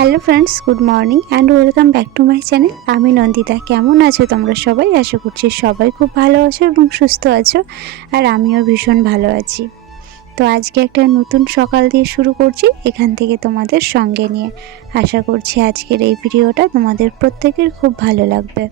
Hello friends, good morning and welcome back to my channel. আমি নন্দিতা। কেমন আছো তোমরা সবাই? আশা করছি সবাই খুব ভালো আছো এবং সুস্থ আছো আর আমিও ভীষণ ভালো আছি। তো আজকে একটা নতুন সকাল দিয়ে শুরু করছি এখান থেকে তোমাদের সঙ্গে নিয়ে। আশা করছি আজকের এই ভিডিওটা তোমাদের প্রত্যেকের খুব ভালো লাগবে।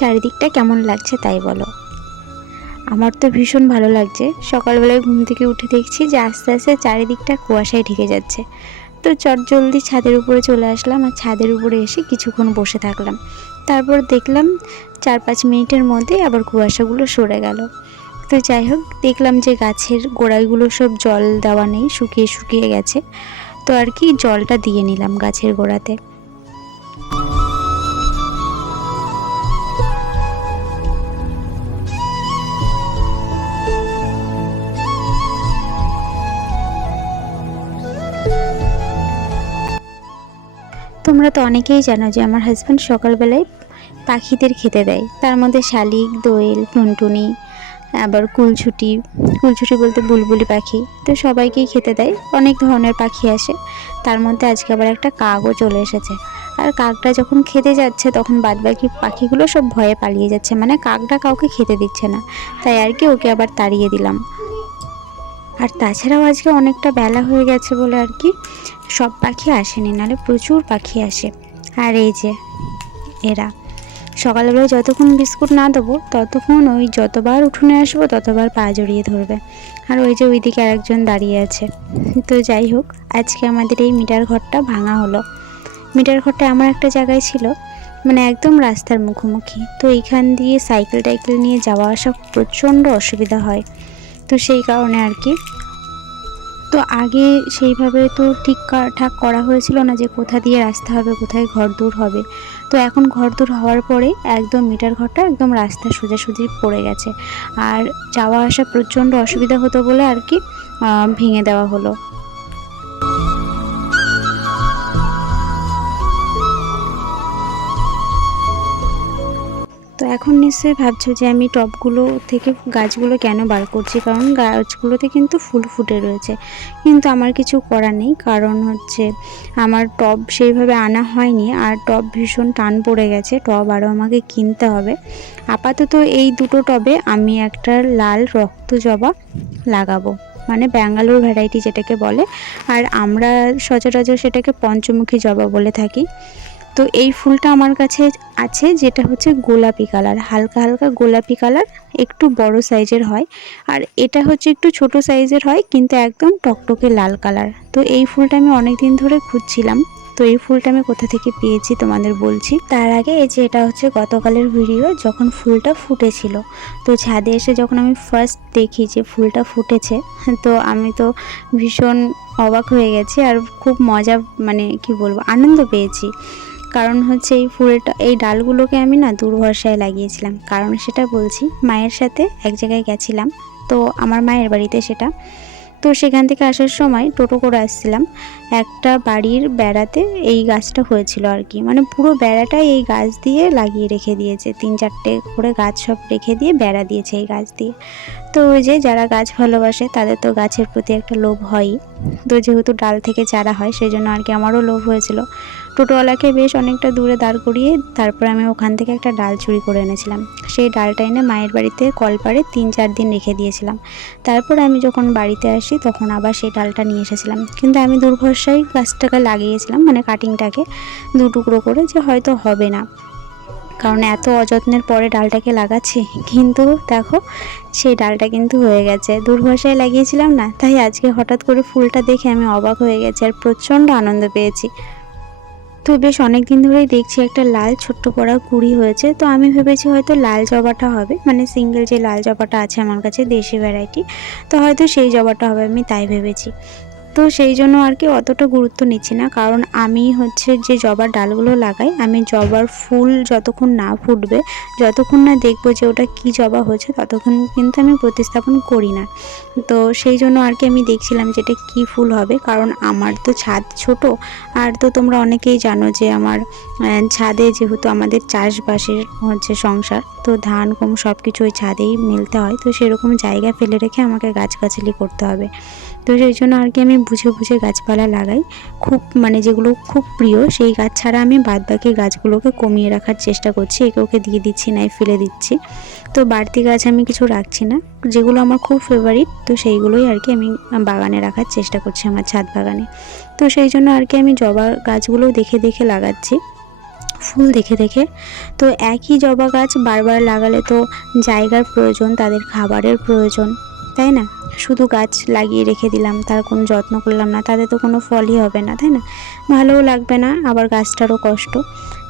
চারিদিকটা কেমন লাগছে তাই বলো। আমার তো ভীষণ ভালো লাগছে। সকালবেলায় ঘুম থেকে উঠে দেখছি যে আস্তে আস্তে চারিদিকটা কুয়াশায় ঢেকে যাচ্ছে। তো চট জলদি ছাদের উপরে চলে আসলাম আর ছাদের উপরে এসে কিছুক্ষণ বসে থাকলাম। তারপর দেখলাম চার পাঁচ মিনিটের মধ্যে আবার কুয়াশাগুলো সরে গেল। তো যাই হোক, দেখলাম যে গাছের গোড়াগুলো সব জল দেওয়া নেই, শুকিয়ে শুকিয়ে গেছে। তো আর কি জলটা দিয়ে নিলাম গাছের গোড়াতে। তোমরা তো অনেকেই জানো যে আমার হাজব্যান্ড সকালবেলায় পাখিদের খেতে দেয়। তার মধ্যে শালিক, দোয়েল, টুনটুনি, আবার কুলছুটি। কুলছুটি বলতে বুলবুলি পাখি। তো সবাইকেই খেতে দেয়। অনেক ধরনের পাখি আসে। তার মধ্যে আজকে আবার একটা কাকও চলে এসেছে। আর কাকটা যখন খেতে যাচ্ছে, তখন বাদবাকি পাখিগুলো সব ভয়ে পালিয়ে যাচ্ছে। মানে কাকটা কাউকে খেতে দিচ্ছে না। তাই আর কি ওকে আবার তাড়িয়ে দিলাম। আর তাছাড়াও আজকে অনেকটা বেলা হয়ে গেছে বলে আর কি, সব পাখি আসেনি, নাহলে প্রচুর পাখি আসে। আর এই যে, এরা সকালবেলা যতক্ষণ বিস্কুট না দেবো, ততক্ষণ ওই যতবার উঠোনে আসব, ততবার পা জড়িয়ে ধরবে। আর ওই যে ওইদিকে আরেকজন দাঁড়িয়ে আছে। তো যাই হোক, আজকে আমাদের এই মিটার ঘরটা ভাঙা হলো। মিটার ঘরটা এমন একটা জায়গায় ছিল মানে একদম রাস্তার মুখোমুখি। তো এইখান দিয়ে সাইকেল টাইকেল নিয়ে যাওয়া আসা প্রচণ্ড অসুবিধা হয়। তো সেই কারণে আর কি। তো আগে সেইভাবে তো ঠিক ঠাক করা হয়েছিল না যে কোথা দিয়ে রাস্তা হবে, কোথায় ঘর দূর হবে। তো এখন ঘর দূর হওয়ার পরে একদম মিটার ঘরটা একদম রাস্তা সোজাসুজি পড়ে গেছে। আর যাওয়া আসা প্রচণ্ড অসুবিধা হতো বলে আর কি ভেঙে দেওয়া হলো। এখন নিশ্চয়ই ভাবছ যে আমি টবগুলো থেকে গাছগুলো কেন বার করছি? কারণ গাছগুলোতে কিন্তু ফুল ফুটে রয়েছে। কিন্তু আমার কিছু করার নেই। কারণ হচ্ছে আমার টব সেইভাবে আনা হয়নি আর টব ভীষণ টান পড়ে গেছে। টব আরও আমাকে কিনতে হবে। আপাতত এই দুটো টবে আমি একটা লাল রক্ত জবা লাগাবো। মানে ব্যাঙ্গালোর ভ্যারাইটি যেটাকে বলে। আর আমরা সচরাচর সেটাকে পঞ্চমুখী জবা বলে থাকি। তো এই ফুলটা আমার কাছে আছে, যেটা হচ্ছে গোলাপি কালার। হালকা হালকা গোলাপি কালার, একটু বড় সাইজের হয়। আর এটা হচ্ছে একটু ছোট সাইজের হয়, কিন্তু একদম টকটকে লাল কালার। তো এই ফুলটা আমি অনেক দিন ধরে খুঁজছিলাম। তো এই ফুলটা আমি কোথা থেকে পেয়েছি তোমাদের বলছি। তার আগে এই যে এটা হচ্ছে গতকালের ভিডিও, যখন ফুলটা ফুটেছিল। তো ছাদে এসে যখন আমি ফার্স্ট দেখি যে ফুলটা ফুটেছে, তো আমি তো ভীষণ অবাক হয়ে গেছি আর খুব মজা মানে কি বলব, আনন্দ পেয়েছি। কারণ হচ্ছে এই ফুলটা এই ডালগুলোকে আমি না দুর্ভরসায় লাগিয়েছিলাম। কারণ সেটা বলছি, মায়ের সাথে এক জায়গায় গেছিলাম, তো আমার মায়ের বাড়িতে সেটা। তো সেখান থেকে আসার সময় টোটো করে আসছিলাম। একটা বাড়ির বেড়াতে এই গাছটা হয়েছিল আর কি। মানে পুরো বেড়াটাই এই গাছ দিয়ে লাগিয়ে রেখে দিয়েছে। তিন চারটে করে গাছ সব রেখে দিয়ে বেড়া দিয়েছে এই গাছ দিয়ে। তো ওই যে যারা গাছ ভালোবাসে তাদের তো গাছের প্রতি একটা লোভ হয়ই। তো যেহেতু ডাল থেকে চারা হয় সেই জন্য আর কি আমারও লোভ হয়েছিল। টোটোওয়ালাকে বেশ অনেকটা দূরে দাঁড় করিয়ে তারপর আমি ওখান থেকে একটা ডাল চুরি করে এনেছিলাম। সেই ডালটা এনে মায়ের বাড়িতে কলপারে তিন চার দিন রেখে দিয়েছিলাম। তারপর আমি যখন বাড়িতে আসি, তখন আবার সেই ডালটা নিয়ে এসেছিলাম। কিন্তু আমি দুর্ভরসায় গাছটাকে লাগিয়েছিলাম মানে কাটিংটাকে দু টুকরো করে যে হয়তো হবে না। কারণ এত অযত্নের পরে ডালটাকে লাগাচ্ছি। কিন্তু দেখো, সেই ডালটা কিন্তু হয়ে গেছে। দুর্ভাষায় লাগিয়েছিলাম না, তাই আজকে হঠাৎ করে ফুলটা দেখে আমি অবাক হয়ে গেছি আর প্রচণ্ড আনন্দ পেয়েছি। তো বেশ অনেক দিন ধরেই দেখছি একটা লাল ছোট্ট পড়া কুড়ি হয়েছে। তো আমি ভেবেছি হয়তো লাল জবাটা হবে মানে সিঙ্গেল যে লাল জবাটা আছে আমার কাছে দেশি ভ্যারাইটি, তো হয়তো সেই জবাটা হবে, আমি তাই ভেবেছি। তো সেই জন্য আর কি অতটা গুরুত্ব নিচ্ছি না। কারণ আমি হচ্ছে যে জবার ডালগুলো লাগাই, আমি জবার ফুল যতক্ষণ না ফুটবে, যতক্ষণ না দেখব যে ওটা কি জবা হয়েছে ততক্ষণ কিন্তু আমি প্রতিস্থাপন করি না। তো সেই জন্য আর কি আমি দেখছিলাম যে এটা কী ফুল হবে, কারণ আমার তো ছাদ ছোট। আর তো তোমরা অনেকেই জানো যে আমার ছাদে যেহেতু আমাদের চাষবাসের হচ্ছে সংসার, তো ধান কম সব কিছু ওই ছাদেই মিলতে হয়। তো সেরকম জায়গা ফেলে রেখে আমাকে গাছগাছালি করতে হবে। তো সেই জন্য আর কি আমি বুঝে বুঝে গাছপালা লাগাই। খুব মানে যেগুলো খুব প্রিয়, সেই গাছ ছাড়া আমি বাদ বাকি গাছগুলোকে কমিয়ে রাখার চেষ্টা করছি। একে ওকে দিয়ে দিচ্ছি, নাই ফেলে দিচ্ছি। তো বাড়তি গাছ আমি কিছু রাখছি না। যেগুলো আমার খুব ফেভারিট তো সেইগুলোই আর কি আমি বাগানে রাখার চেষ্টা করছি আমার ছাদ বাগানে। তো সেই জন্য আর কি আমি জবা গাছগুলো দেখে দেখে লাগাচ্ছি। ফুল দেখে দেখে। তো একই জবা গাছ বারবার লাগালে তো জায়গার প্রয়োজন, তাদের খাবারের প্রয়োজন। তাই না? শুধু গাছ লাগিয়ে রেখে দিলাম, তার কোনো যত্ন করলাম না, তাতে তো কোনো ফলই হবে না, তাই না? ভালোও লাগবে না, আবার গাছটারও কষ্ট।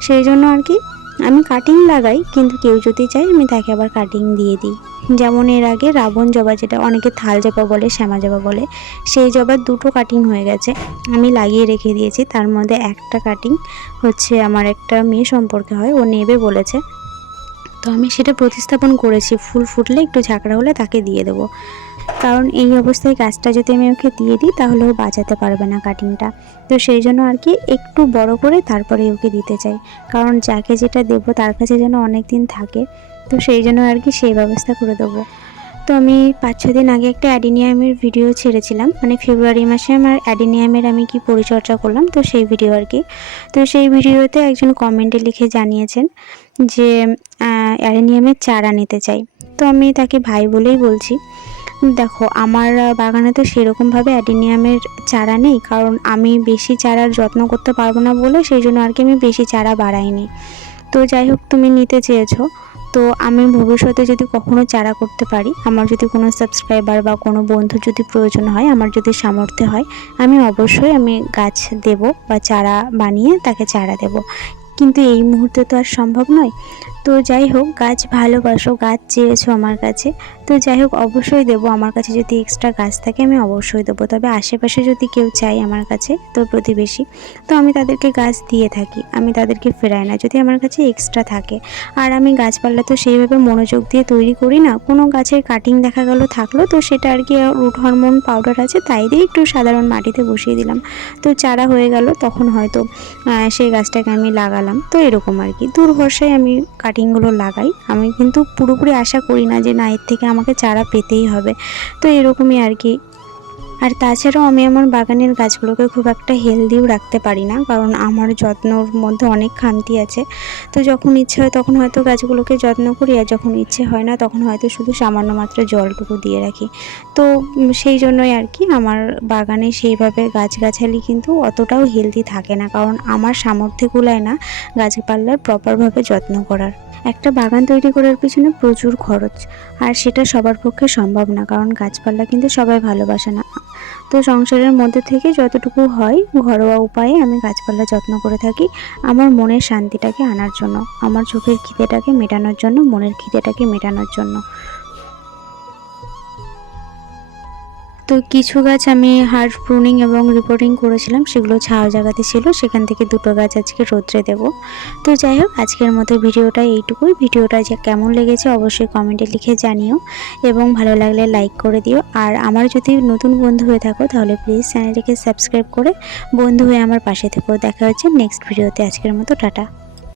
সেই জন্য আর কি, আমি কাটিং লাগাই, কিন্তু কেউ যদি চায়, আমি তাকে আবার কাটিং দিয়ে দিই। যেমন এর আগে রাবণ জবা যেটা অনেকে থাল জবা বলে, শ্যামা জবা বলে, সেই জবার দুটো কাটিং হয়ে গেছে। আমি লাগিয়ে রেখে দিয়েছি, তার মধ্যে একটা কাটিং হচ্ছে আমার একটা মেয়ে সম্পর্কে হয়, ও নেবে বলেছে। তো আমি সেটা প্রতিস্থাপন করেছি। ফুল ফুটলে একটু ঝাঁকড়া হলে তাকে দিয়ে দেবো। কারণ এই অবস্থায় গাছটা যদি আমি ওকে দিয়ে দিই, তাহলে ও বাঁচাতে পারবে না কাটিংটা। তো সেই জন্য আর কি একটু বড় করে তারপরে ওকে দিতে চাই। কারণ যাকে যেটা দেবো, তার কাছে যেন অনেক দিন থাকে। তো সেই জন্য আর কি সেই ব্যবস্থা করে দেবো। তো আমি পাঁচ, ছ দিন আগে একটা অ্যাডিনিয়ামের ভিডিও ছেড়েছিলাম। মানে ফেব্রুয়ারি মাসে আমার অ্যাডিনিয়ামের আমি কি পরিচর্যা করলাম, তো সেই ভিডিও আর কি। তো সেই ভিডিওতে একজন কমেন্টে লিখে জানিয়েছেন যে অ্যাডেনিয়ামের চারা নিতে চাই। তো আমি তাকে ভাই বলেই বলছি, দেখো, আমার বাগানে তো সেরকমভাবে অ্যাডিনিয়ামের চারা নেই, কারণ আমি বেশি চারার যত্ন করতে পারব না বলে সেই জন্য আর কি আমি বেশি চারা বাড়াইনি। তো যাই হোক, তুমি নিতে চেয়েছো। তো আমি ভবিষ্যতে যদি কখনো চারা করতে পারি, আমার যদি কোনো সাবস্ক্রাইবার বা কোনো বন্ধু যদি প্রয়োজন হয়, আমার যদি সামর্থ্য হয়, আমি অবশ্যই আমি গাছ দেব বা চারা বানিয়ে তাকে চারা দেব। কিন্তু এই মুহূর্তে তো আর সম্ভব নয়। তো যাই হোক, গাছ ভালোবাসো, গাছ চেয়েছো আমার কাছে। তো যাই হোক, অবশ্যই দেবো আমার কাছে যদি এক্সট্রা গাছ থাকে, আমি অবশ্যই দেবো। তবে আশেপাশে যদি কেউ চাই আমার কাছে, তো প্রতিবেশী, তো আমি তাদেরকে গাছ দিয়ে থাকি। আমি তাদেরকে ফেরাই না, যদি আমার কাছে এক্সট্রা থাকে। আর আমি গাছপালা তো সেইভাবে মনোযোগ দিয়ে তৈরি করি না। কোনো গাছের কাটিং দেখা গেল, থাকল, তো সেটা আর কি রুট হরমোন পাউডার আছে, তাই দিয়ে একটু সাধারণ মাটিতে বসিয়ে দিলাম। তো চারা হয়ে গেল, তখন হয়তো সেই গাছটাকে আমি লাগালাম। তো এরকম আর কি। দুর্ভরসায় আমি কাটিংগুলো লাগাই। আমি কিন্তু পুরোপুরি আশা করি না যে না, এর থেকে আমাকে চারা পেতেই হবে। তো এরকমই আর কি। আর তাছাড়াও আমি আমার বাগানের গাছগুলোকে খুব একটা হেলদিও রাখতে পারি না, কারণ আমার যত্নর মধ্যে অনেক খামতি আছে। তো যখন ইচ্ছে হয় তখন হয়তো গাছগুলোকে যত্ন করি, আর যখন ইচ্ছে হয় না তখন হয়তো শুধু সামান্য মাত্র জলটুকু দিয়ে রাখি। তো সেই জন্যই আর কি আমার বাগানে সেইভাবে গাছগাছালি কিন্তু অতটাও হেলদি থাকে না, কারণ আমার সামর্থ্য না গাছপালার প্রপারভাবে যত্ন করার। একটা বাগান তৈরি করার পিছনে প্রচুর খরচ। আর সেটা সবার পক্ষে সম্ভব না, কারণ গাছপালা কিন্তু সবাই ভালোবাসে না। তো সংসারের মধ্যে থেকে যতটুকু হয়, ঘরোয়া উপায়ে আমি গাছপালা যত্ন করে থাকি আমার মনের শান্তিটাকে আনার জন্য, আমার চোখের খিদেটাকে মেটানোর জন্য, মনের খিদেটাকে মেটানোর জন্য। তো কিছু গাছ আমি হার্ড প্রুনিং এবং রিপোর্টিং করেছিলাম, সেগুলো ছাওয়া জায়গাতে ছিল, সেখান থেকে দুটো গাছ আজকে রোদ্রে দেব। তো যাই হোক, আজকের মতো ভিডিওটা এইটুকুই। ভিডিওটা যে কেমন লেগেছে অবশ্যই কমেন্টে লিখে জানিও এবং ভালো লাগলে লাইক করে দিও। আর আমার যদি নতুন বন্ধু হয়ে থাকো, তাহলে প্লিজ চ্যানেলটিকে সাবস্ক্রাইব করে বন্ধু হয়ে আমার পাশে থেকো। দেখা হচ্ছে নেক্সট ভিডিওতে। আজকের মতো টাটা।